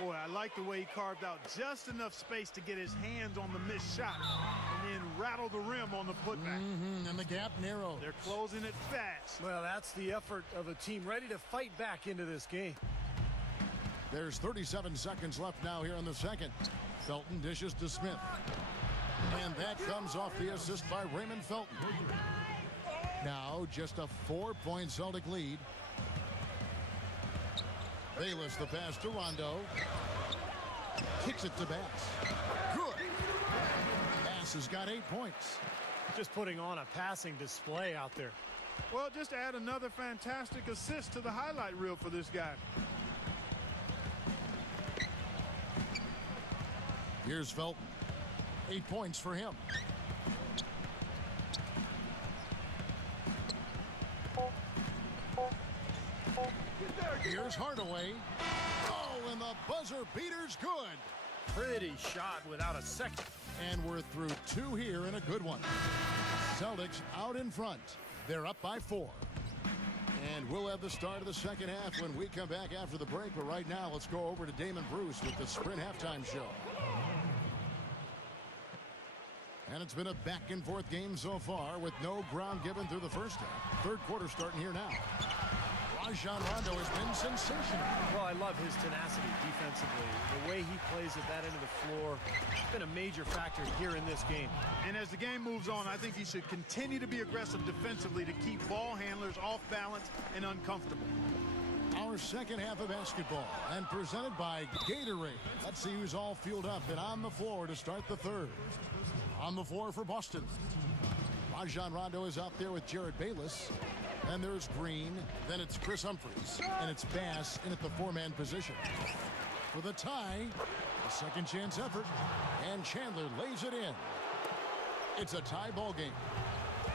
Boy, I like the way he carved out just enough space to get his hands on the missed shot and then rattle the rim on the putback. And the gap narrows. They're closing it fast. Well, that's the effort of a team ready to fight back into this game. There's 37 seconds left now here in the second. Felton dishes to Smith. And that comes off the assist by Raymond Felton. Now just a 4-point Celtic lead. Bayless the pass to Rondo. Kicks it to Bass. Good. Bass has got 8 points. Just putting on a passing display out there. Well, just add another fantastic assist to the highlight reel for this guy. Here's Felton. 8 points for him. Here's Hardaway. Oh, and the buzzer beater's good. Pretty shot without a second. And we're through 2 here in a good one. Celtics out in front. They're up by 4. And we'll have the start of the second half when we come back after the break. But right now, let's go over to Damon Bruce with the Sprint halftime show. And it's been a back-and-forth game so far with no ground given through the first half. Third quarter starting here now. Rajon Rondo has been sensational. Well, I love his tenacity defensively. The way he plays at that end of the floor has been a major factor here in this game. And as the game moves on, I think he should continue to be aggressive defensively to keep ball handlers off balance and uncomfortable. Our second half of basketball and presented by Gatorade. Let's see who's all fueled up and on the floor to start the third. On the floor for Boston. Rajon Rondo is out there with Jared Bayless. And there's Green. Then it's Chris Humphries. And it's Bass in at the 4-man position. For the tie, a second chance effort. And Chandler lays it in. It's a tie ball game.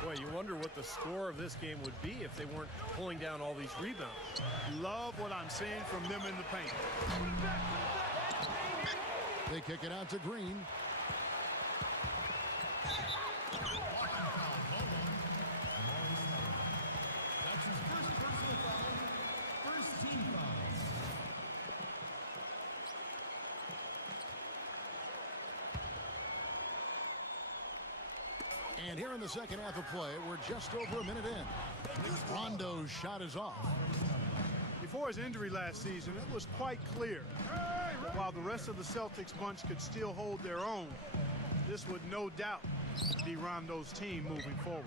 Boy, you wonder what the score of this game would be if they weren't pulling down all these rebounds. Love what I'm seeing from them in the paint. They kick it out to Green. And here in the second half of play, we're just over a minute in. Rondo's shot is off. Before his injury last season, it was quite clear. While the rest of the Celtics bunch could still hold their own, this would no doubt be Rondo's team moving forward.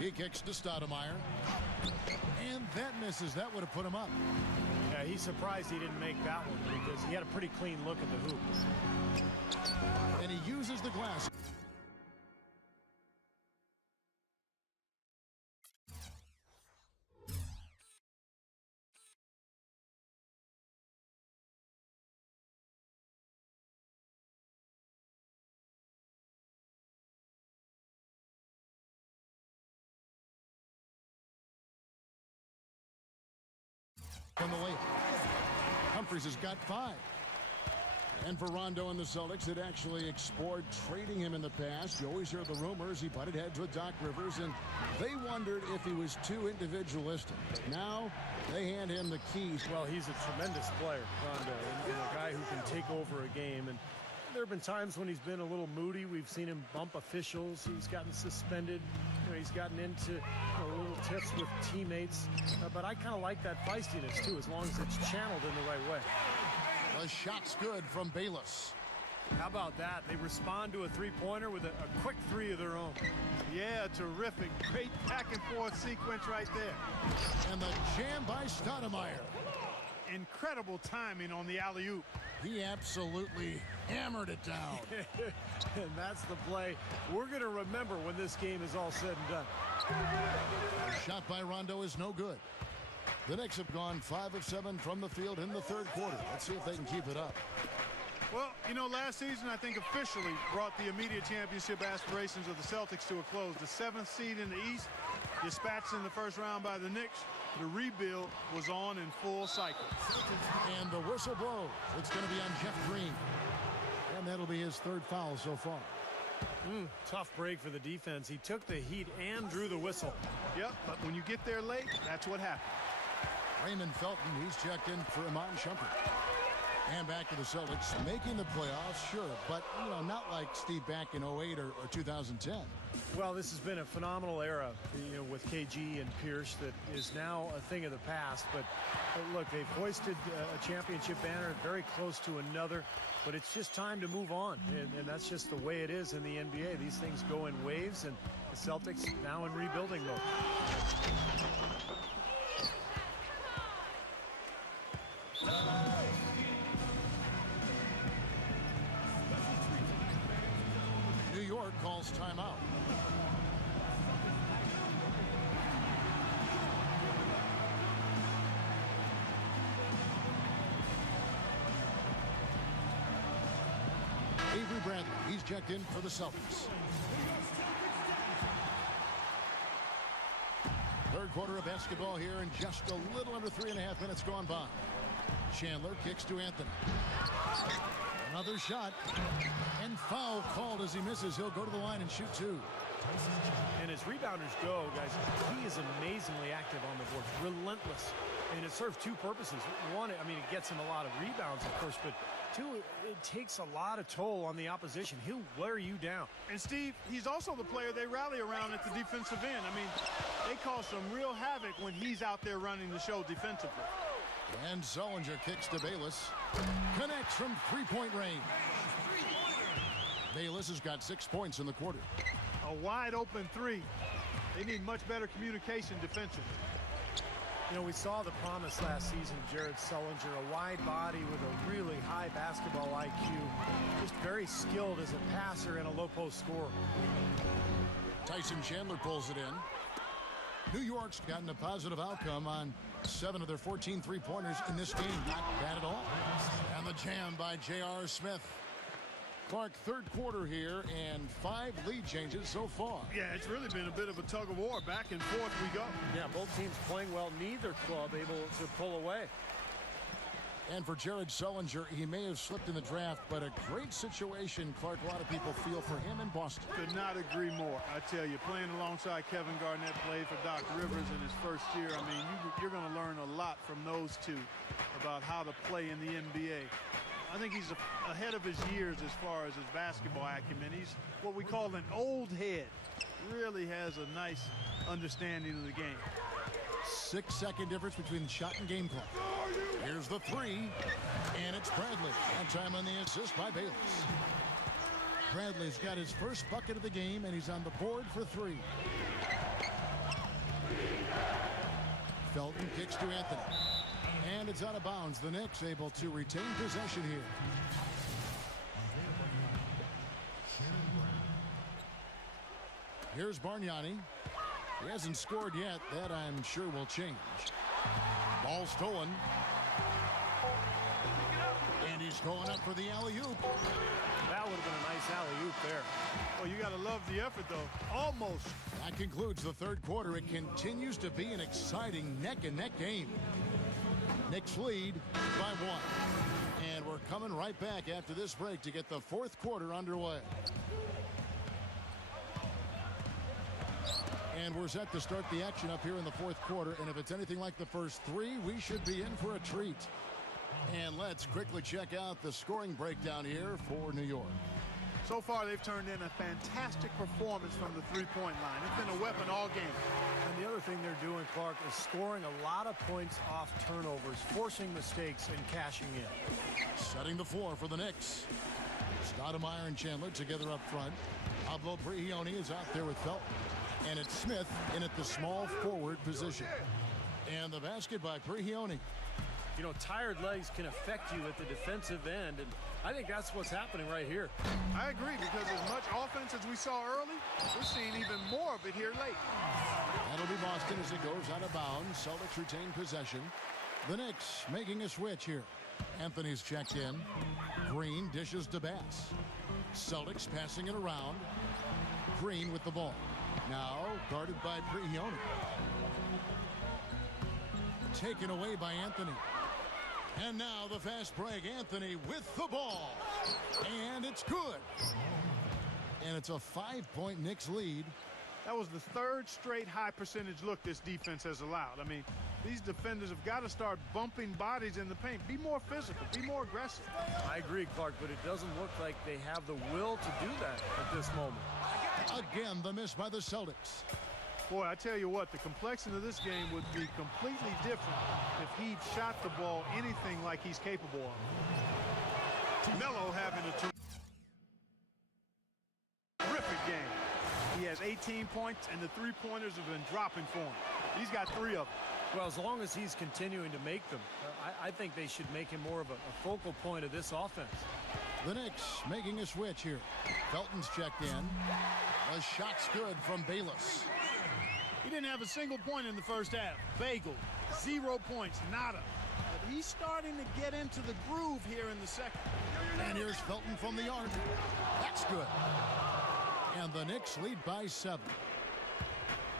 He kicks to Stoudemire. And that misses. That would have put him up. Yeah, he's surprised he didn't make that one because he had a pretty clean look at the hoop. And he uses the glass. On the layup. Humphries has got 5. And for Rondo and the Celtics, it actually explored trading him in the past. You always hear the rumors he butted heads with Doc Rivers, and they wondered if he was too individualistic. But now they hand him the keys. Well, he's a tremendous player, Rondo, and a guy who can take over a game. And there have been times when he's been a little moody. We've seen him bump officials. He's gotten suspended. He's gotten into little tiffs with teammates. But I kind of like that feistiness, too, as long as it's channeled in the right way. The shot's good from Bayless. How about that? They respond to a three-pointer with a quick 3 of their own. Yeah, terrific. Great back-and-forth sequence right there. And the jam by Stoudemire. Incredible timing on the alley-oop. He absolutely hammered it down. And that's the play we're going to remember when this game is all said and done. Shot by Rondo is no good. The Knicks have gone 5 of 7 from the field in the third quarter. Let's see if they can keep it up. Well, last season, I think officially brought the immediate championship aspirations of the Celtics to a close. The 7th seed in the East, dispatched in the first round by the Knicks. The rebuild was on in full cycle. And the whistle blows. It's going to be on Jeff Green. And that'll be his 3rd foul so far. Tough break for the defense. He took the heat and drew the whistle. Yep, but when you get there late, that's what happens. Raymond Felton, he's checked in for Iman Shumpert. And back to the Celtics, making the playoffs, sure, but, not like Steve back in 08 or 2010. Well, this has been a phenomenal era, with KG and Pierce that is now a thing of the past. But look, they've hoisted a championship banner very close to another, but it's just time to move on. And that's just the way it is in the NBA. These things go in waves, and the Celtics now in rebuilding mode. New York calls timeout. Avery Bradley, he's checked in for the Celtics. Third quarter of basketball here, and just a little under 3.5 minutes gone by. Chandler kicks to Anthony. Another shot, and foul called as he misses. He'll go to the line and shoot two. And as rebounders go, guys, he is amazingly active on the board, relentless. And it serves two purposes. One, it gets him a lot of rebounds, of course, but two, it takes a lot of toll on the opposition. He'll wear you down. And Steve, he's also the player they rally around at the defensive end. They cause some real havoc when he's out there running the show defensively. And Sullinger kicks to Bayless. Connects from three-point range. Bayless has got 6 points in the quarter. A wide open three. They need much better communication defensively. We saw the promise last season of Jared Sullinger, a wide body with a really high basketball IQ, just very skilled as a passer and a low-post scorer. Tyson Chandler pulls it in. New York's gotten a positive outcome on 7 of their 14 three-pointers in this game. Not bad at all. And the jam by J.R. Smith. Clark, third quarter here, and 5 lead changes so far. Yeah, it's really been a bit of a tug of war. Back and forth we go. Yeah, both teams playing well. Neither club able to pull away. And for Jared Sullinger, he may have slipped in the draft, but a great situation, Clark. A lot of people feel for him in Boston. Could not agree more. I tell you, playing alongside Kevin Garnett, played for Doc Rivers in his first year. You're going to learn a lot from those two about how to play in the NBA. I think he's ahead of his years as far as his basketball acumen. He's what we call an old head. Really has a nice understanding of the game. 6-second difference between shot and game clock. Here's the three, and it's Bradley. And time on the assist by Bayless. Bradley's got his first bucket of the game, and he's on the board for 3. Felton kicks to Anthony. And it's out of bounds. The Knicks able to retain possession here. Here's Bargnani. He hasn't scored yet. That, I'm sure, will change. Ball stolen. And he's going up for the alley-oop. That would have been a nice alley-oop there. Well, you got to love the effort, though. Almost. That concludes the third quarter. It continues to be an exciting neck-and-neck game. Knicks lead by 1. And we're coming right back after this break to get the fourth quarter underway. And we're set to start the action up here in the fourth quarter. And if it's anything like the first 3, we should be in for a treat. And let's quickly check out the scoring breakdown here for New York. So far, they've turned in a fantastic performance from the three-point line. It's been a weapon all game. And the other thing they're doing, Clark, is scoring a lot of points off turnovers, forcing mistakes and cashing in. Setting the floor for the Knicks. Stoudemire and Chandler together up front. Pablo Prigioni is out there with Felton. And it's Smith in at the small forward position. And the basket by Prigioni. Tired legs can affect you at the defensive end, and I think that's what's happening right here. I agree, because as much offense as we saw early, we're seeing even more of it here late. That'll be Boston as it goes out of bounds. Celtics retain possession. The Knicks making a switch here. Anthony's checked in. Green dishes to Bass. Celtics passing it around. Green with the ball. Now guarded by Prigioni. Taken away by Anthony. And now the fast break. Anthony with the ball. And it's good. And it's a 5-point Knicks lead. That was the third straight high percentage look this defense has allowed. These defenders have got to start bumping bodies in the paint. Be more physical. Be more aggressive. I agree, Clark, but it doesn't look like they have the will to do that at this moment. Again, the miss by the Celtics. Boy, I tell you what, the complexion of this game would be completely different if he'd shot the ball anything like he's capable of. Melo having a terrific game. He has 18 points, and the three-pointers have been dropping for him. He's got 3 of them. Well, as long as he's continuing to make them, I think they should make him more of a focal point of this offense. The Knicks making a switch here. Felton's checked in. The shot's good from Bayless. He didn't have a single point in the first half. Bagel, 0 points, nada. But he's starting to get into the groove here in the second. And here's Felton from the arc. That's good. And the Knicks lead by 7.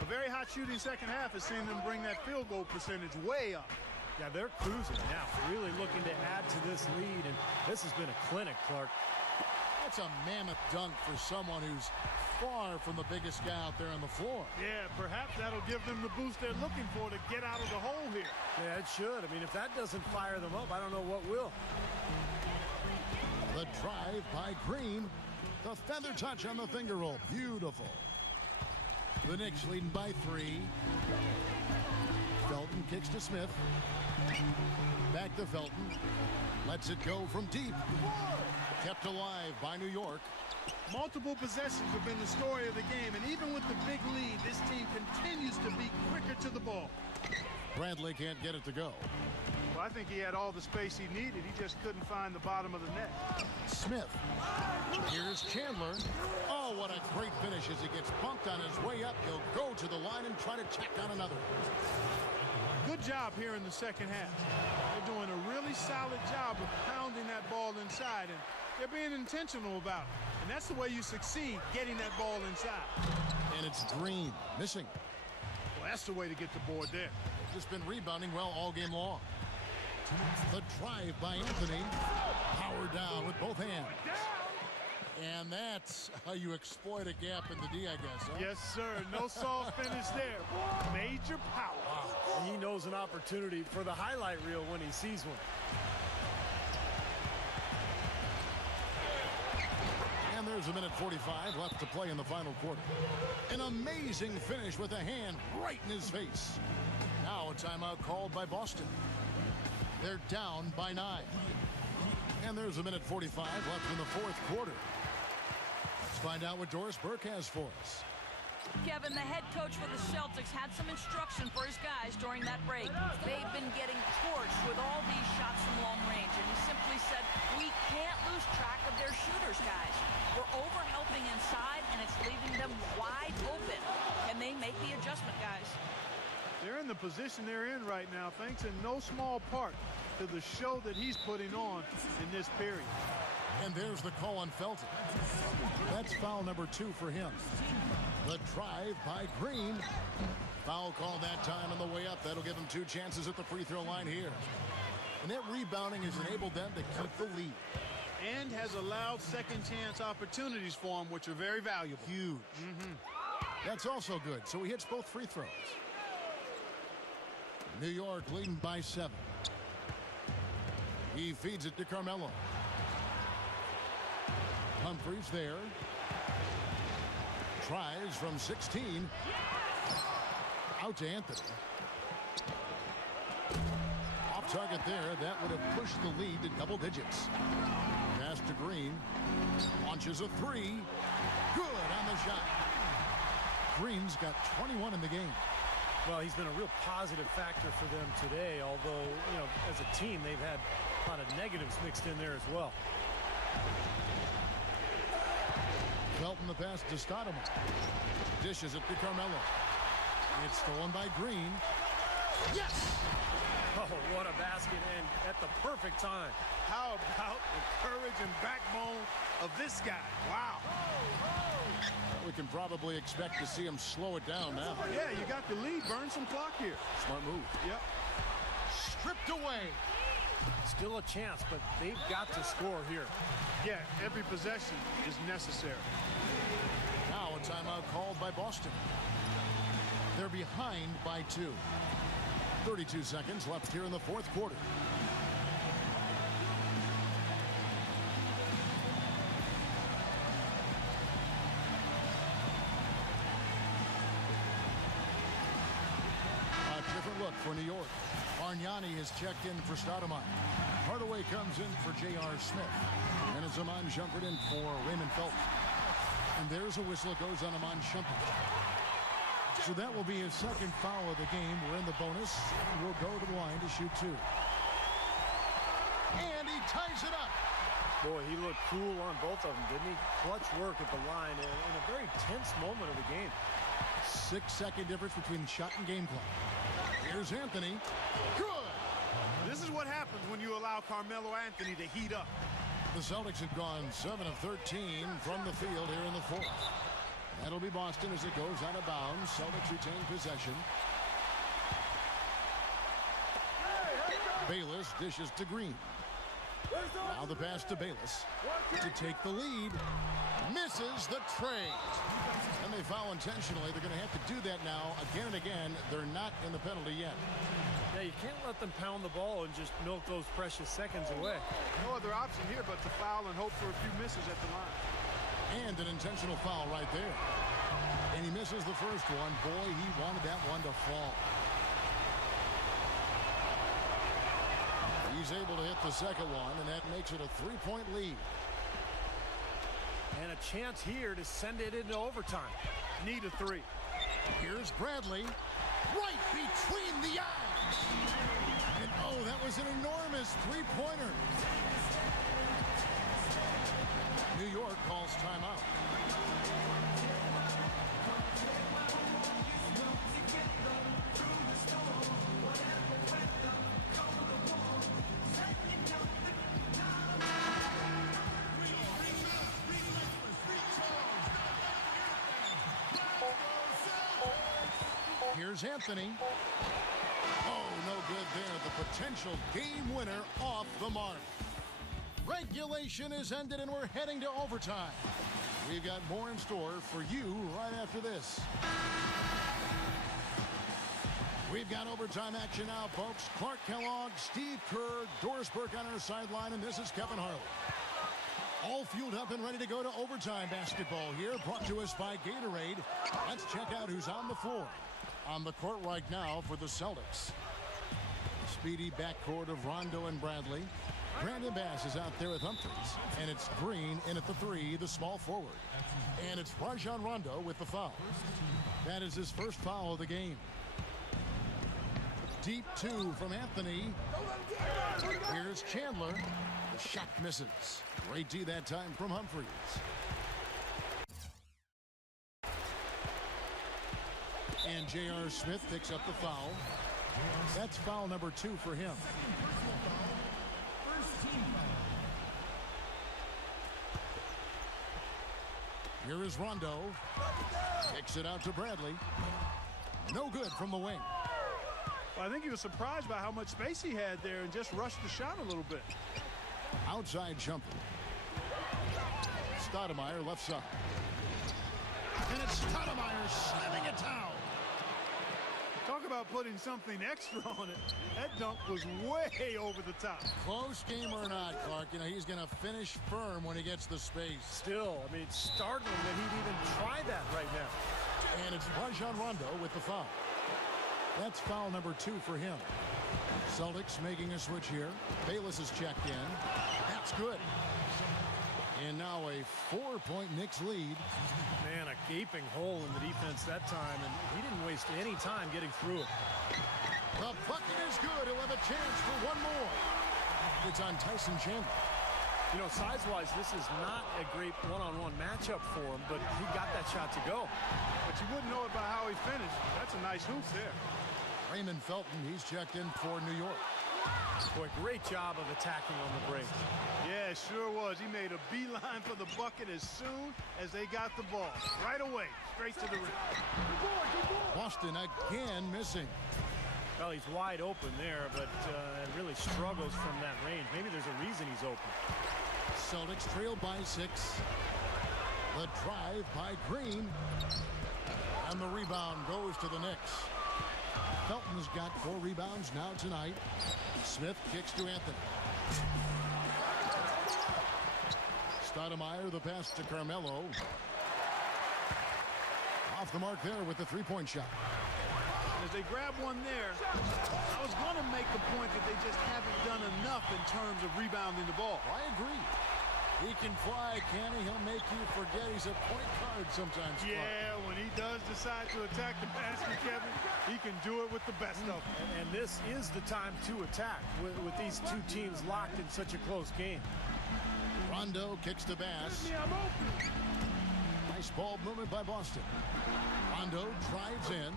A very hot shooting second half has seen them bring that field goal percentage way up. Yeah, they're cruising now, really looking to add to this lead, and this has been a clinic, Clark. That's a mammoth dunk for someone who's far from the biggest guy out there on the floor. Yeah, perhaps that'll give them the boost they're looking for to get out of the hole here. Yeah, it should. I mean, if that doesn't fire them up, I don't know what will. The drive by Green. The feather touch on the finger roll. Beautiful. The Knicks leading by 3. Felton kicks to Smith. Back to Felton. Lets it go from deep. Kept alive by New York. Multiple possessions have been the story of the game, and even with the big lead, this team continues to be quicker to the ball. Bradley can't get it to go. Well, I think he had all the space he needed. He just couldn't find the bottom of the net. Smith. Here's Chandler. Oh, what a great finish as he gets bumped on his way up. He'll go to the line and try to check down another. Good job here in the second half. They're doing a really solid job of pounding that ball inside, and they're being intentional about it. And that's the way you succeed, getting that ball inside. And it's Green missing. Well, that's the way to get the board there. Just been rebounding well all game long. The drive by Anthony. Power down with both hands. And that's how you exploit a gap in the D, I guess. Huh? Yes, sir. No soft finish there. Major power. Wow. He knows an opportunity for the highlight reel when he sees one. And there's a minute 45 left to play in the final quarter. An amazing finish with a hand right in his face. Now a timeout called by Boston. They're down by 9. And there's a minute 45 left in the fourth quarter. Let's find out what Doris Burke has for us. Kevin, the head coach for the Celtics, had some instruction for his guys during that break. They've been getting torched with all these shots from long range, and he simply said, we can't lose track of their shooters, guys. We're over-helping inside, and it's leaving them wide open. And they make the adjustment, guys. They're in the position they're in right now, thanks in no small part to the show that he's putting on in this period. And there's the call on Felton. That's foul number 2 for him. The drive by Green. Foul call that time on the way up. That'll give him 2 chances at the free throw line here. And that rebounding has enabled them to keep the lead. And has allowed second chance opportunities for him, which are very valuable. Huge. That's also good. So he hits both free throws. New York leading by 7. He feeds it to Carmelo. Humphries there. Tries from 16. Out to Anthony. Off target there. That would have pushed the lead to double digits. Pass to Green. Launches a 3. Good on the shot. Green's got 21 in the game. Well, he's been a real positive factor for them today, although, you know, as a team, they've had a lot of negatives mixed in there as well. Felton the pass to Stoudemire. Dishes it to Carmelo. It's stolen by Green. Yes! Oh, what a basket, and at the perfect time. How about the courage and backbone of this guy? Wow. We can probably expect to see him slow it down now. Yeah, you got the lead. Burn some clock here. Smart move. Yep. Stripped away. Still a chance, but they've got to score here. Yeah, every possession is necessary. Now a timeout called by Boston. They're behind by 2. 32 seconds left here in the fourth quarter. A different look for New York. Bargnani is checked in for Stoudemire. Hardaway comes in for J.R. Smith. And it's Iman Shumpert in for Raymond Felton. And there's a whistle. It goes on Iman Shumpert. So that will be his second foul of the game. We're in the bonus. We'll go to the line to shoot two. And he ties it up. Boy, he looked cool on both of them, didn't he? Clutch work at the line in a very tense moment of the game. 6-second difference between shot and game clock. Here's Anthony. Good. This is what happens when you allow Carmelo Anthony to heat up. The Celtics have gone 7 of 13 from the field here in the fourth. That'll be Boston as it goes out of bounds. Celtics retain possession. Bayless dishes to Green. Now the pass to Bayless to take the lead. Misses the trade. And they foul intentionally. They're going to have to do that now again and again. They're not in the penalty yet. Yeah, you can't let them pound the ball and just milk those precious seconds away. No other option here but to foul and hope for a few misses at the line. And an intentional foul right there. And he misses the first one. Boy, he wanted that one to fall. He's able to hit the second one, and that makes it a 3-point lead. And a chance here to send it into overtime. Need a three. Here's Bradley. Right between the eyes. And oh, that was an enormous three-pointer. New York calls timeout. Here's Anthony. Oh, no good there. The potential game winner off the mark. Regulation is ended and we're heading to overtime. We've got more in store for you right after this. We've got overtime action now, folks. Clark Kellogg, Steve Kerr, Doris Burke on our sideline, and this is Kevin Harlan. All fueled up and ready to go to overtime basketball here, brought to us by Gatorade. Let's check out who's on the floor. On the court right now for the Celtics. The speedy backcourt of Rondo and Bradley. Brandon Bass is out there with Humphries. And it's Green in at the three, the small forward. And it's Rajon Rondo with the foul. That is his first foul of the game. Deep two from Anthony. Here's Chandler. The shot misses. Great D that time from Humphries. And J.R. Smith picks up the foul. That's foul number 2 for him. Here is Rondo. Kicks it out to Bradley. No good from the wing. Well, I think he was surprised by how much space he had there and just rushed the shot a little bit. Outside jumper. Stoudemire left side. And it's Stoudemire slamming it down. Talk about putting something extra on it. That dunk was way over the top. Close game or not, Clark, you know, he's going to finish firm when he gets the space. Still, I mean, it's startling that he'd even try that right now. And it's Rajon Rondo with the foul. That's foul number 2 for him. Celtics making a switch here. Bayless is checked in. That's good. And now a 4-point Knicks lead. Man, a gaping hole in the defense that time, and he didn't waste any time getting through it. The bucket is good. He'll have a chance for one more. It's on Tyson Chandler. You know, size-wise, this is not a great one-on-one matchup for him, but he got that shot to go. But you wouldn't know it by how he finished. That's a nice hoop there. Raymond Felton, he's checked in for New York. Boy, great job of attacking on the break. Yeah, it sure was. He made a beeline for the bucket as soon as they got the ball. Right away, straight to the rim. Boston again missing. Well, he's wide open there, but really struggles from that range. Maybe there's a reason he's open. Celtics trail by 6. The drive by Green. And the rebound goes to the Knicks. Felton's got 4 rebounds now tonight. Smith kicks to Anthony. Stoudemire, the pass to Carmelo. Off the mark there with the three-point shot. As they grab one there, I was going to make the point that they just haven't done enough in terms of rebounding the ball. I agree. He can fly, can he? He'll make you forget he's a point guard sometimes. Yeah, when he does decide to attack the basket, Kevin, he can do it with the best of them. And this is the time to attack with these two teams locked in such a close game. Rondo kicks to Bass. Nice ball movement by Boston. Rondo drives in.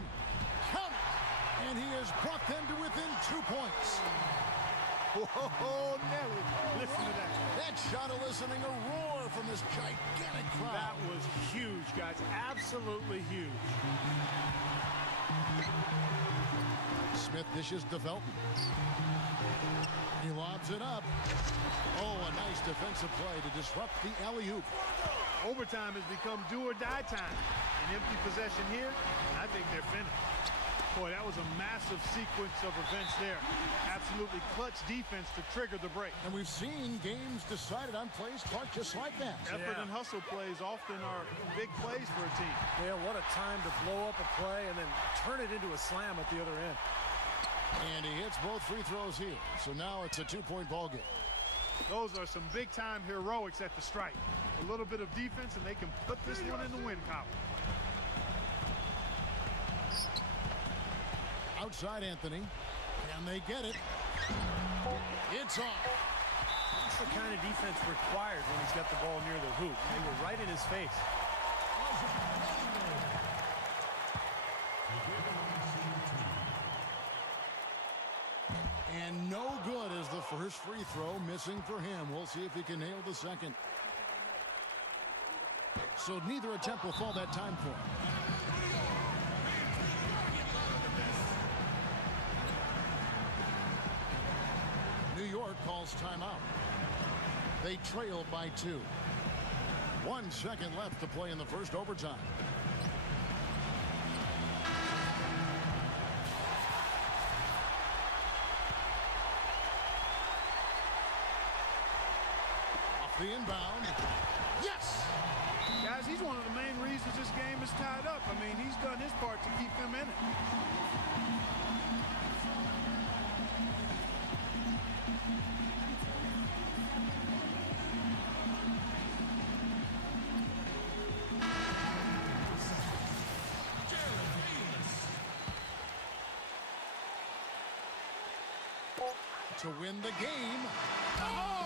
Count it! And he has brought them to within 2 points. Whoa, Nelly. Listen to that. That shot eliciting a roar from this gigantic crowd. That was huge, guys. Absolutely huge. Smith dishes to Felton. He lobs it up. Oh, a nice defensive play to disrupt the alley-oop. Overtime has become do-or-die time. An empty possession here, and I think they're finished. Boy, that was a massive sequence of events there. Absolutely clutch defense to trigger the break. And we've seen games decided on plays caught just like that. Effort and hustle plays often are big plays for a team. Yeah, what a time to blow up a play and then turn it into a slam at the other end. And he hits both free throws here. So now it's a 2-point ball game. Those are some big-time heroics at the stripe. A little bit of defense, and they can put this one in the win column. Outside Anthony. Can they get it? It's off. That's the kind of defense required when he's got the ball near the hoop. They were right in his face. And no good as the first free throw missing for him. We'll see if he can nail the second. So neither attempt will fall that time for him. New York calls timeout. They trail by 2. 1 second left to play in the first overtime. Off the inbound. Yes! Guys, he's one of the main reasons this game is tied up. I mean, he's done his part to keep them in it. To win the game. Oh!